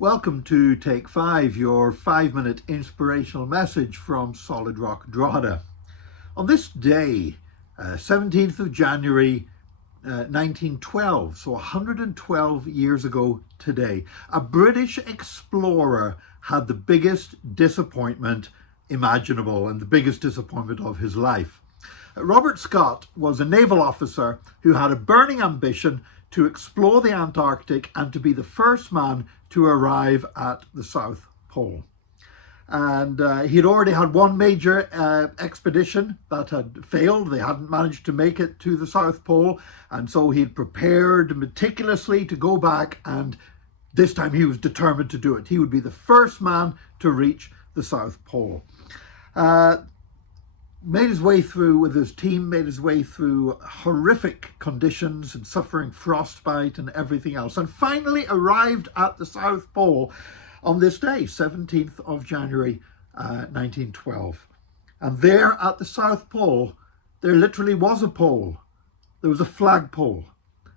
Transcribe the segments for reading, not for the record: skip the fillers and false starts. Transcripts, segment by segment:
Welcome to Take 5, your 5-minute inspirational message from Solid Rock Drogheda. On this day, 17th of January 1912, so 112 years ago today, a British explorer had the biggest disappointment imaginable and the biggest disappointment of his life. Robert Scott was a naval officer who had a burning ambition to explore the Antarctic and to be the first man to arrive at the South Pole. And he'd already had one major expedition that had failed. They hadn't managed to make it to the South Pole. And so he'd prepared meticulously to go back, and this time he was determined to do it. He would be the first man to reach the South Pole. Made his way through with his team, made his way through horrific conditions and suffering frostbite and everything else, and finally arrived at the South Pole on this day, 17th of January 1912. And there at the South Pole, there literally was a pole. There was a flagpole,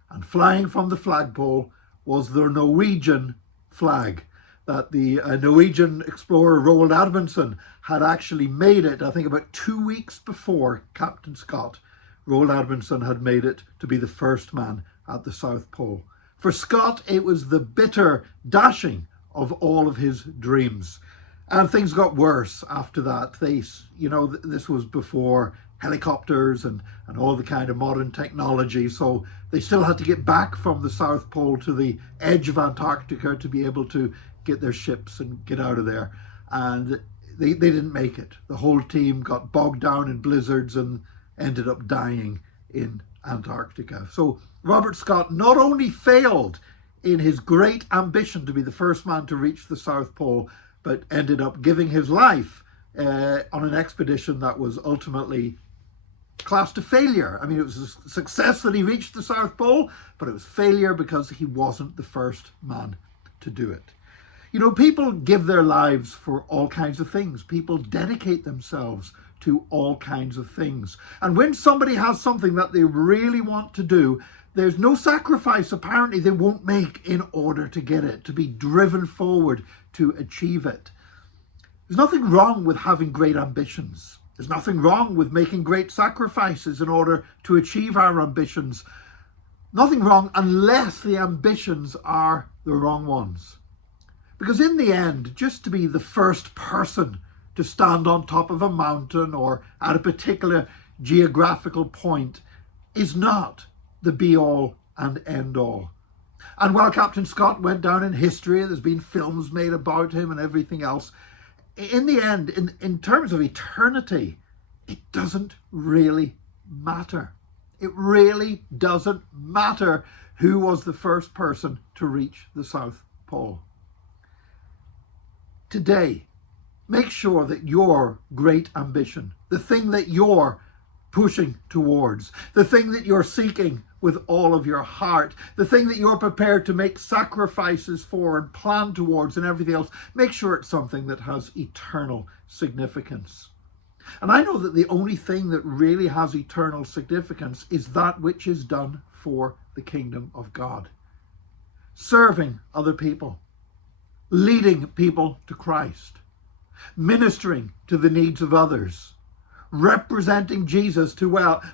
and flying from the flagpole was the Norwegian flag that the Norwegian explorer Roald Amundsen had actually made it, I think about 2 weeks before Captain Scott. Roald Amundsen had made it to be the first man at the South Pole. For Scott, it was the bitter dashing of all of his dreams. And things got worse after that. This was before helicopters and all the kind of modern technology. So they still had to get back from the South Pole to the edge of Antarctica to be able to get their ships and get out of there. And they didn't make it. The whole team got bogged down in blizzards and ended up dying in Antarctica. So Robert Scott not only failed in his great ambition to be the first man to reach the South Pole, but ended up giving his life on an expedition that was ultimately classed a failure. I mean, it was a success that he reached the South Pole, but it was failure because he wasn't the first man to do it. You know, people give their lives for all kinds of things. People dedicate themselves to all kinds of things. And when somebody has something that they really want to do, there's no sacrifice apparently they won't make in order to get it, to be driven forward to achieve it. There's nothing wrong with having great ambitions. There's nothing wrong with making great sacrifices in order to achieve our ambitions. Nothing wrong unless the ambitions are the wrong ones. Because in the end, just to be the first person to stand on top of a mountain or at a particular geographical point is not the be-all and end-all. And while Captain Scott went down in history, there's been films made about him and everything else, in the end, in terms of eternity, it doesn't really matter. It really doesn't matter who was the first person to reach the South Pole. Today, make sure that your great ambition, the thing that you're pushing towards, the thing that you're seeking with all of your heart, the thing that you're prepared to make sacrifices for and plan towards and everything else, make sure it's something that has eternal significance. And I know that the only thing that really has eternal significance is that which is done for the kingdom of God. Serving other people, leading people to Christ, ministering to the needs of others, representing Jesus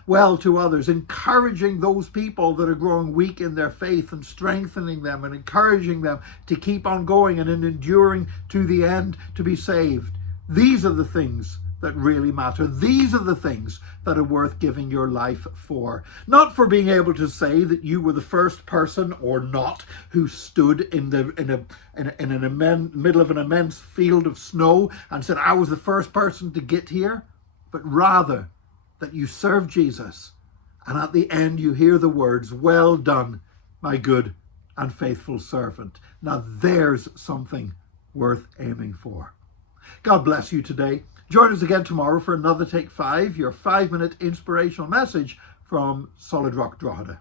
well to others, encouraging those people that are growing weak in their faith and strengthening them and encouraging them to keep on going and enduring to the end to be saved. These are the things that really matter. These are the things that are worth giving your life for. Not for being able to say that you were the first person or not who stood in the middle of an immense field of snow and said, I was the first person to get here, but rather that you serve Jesus. And at the end, you hear the words, well done, my good and faithful servant. Now there's something worth aiming for. God bless you today. Join us again tomorrow for another Take 5, your 5-minute inspirational message from Solid Rock Drogheda.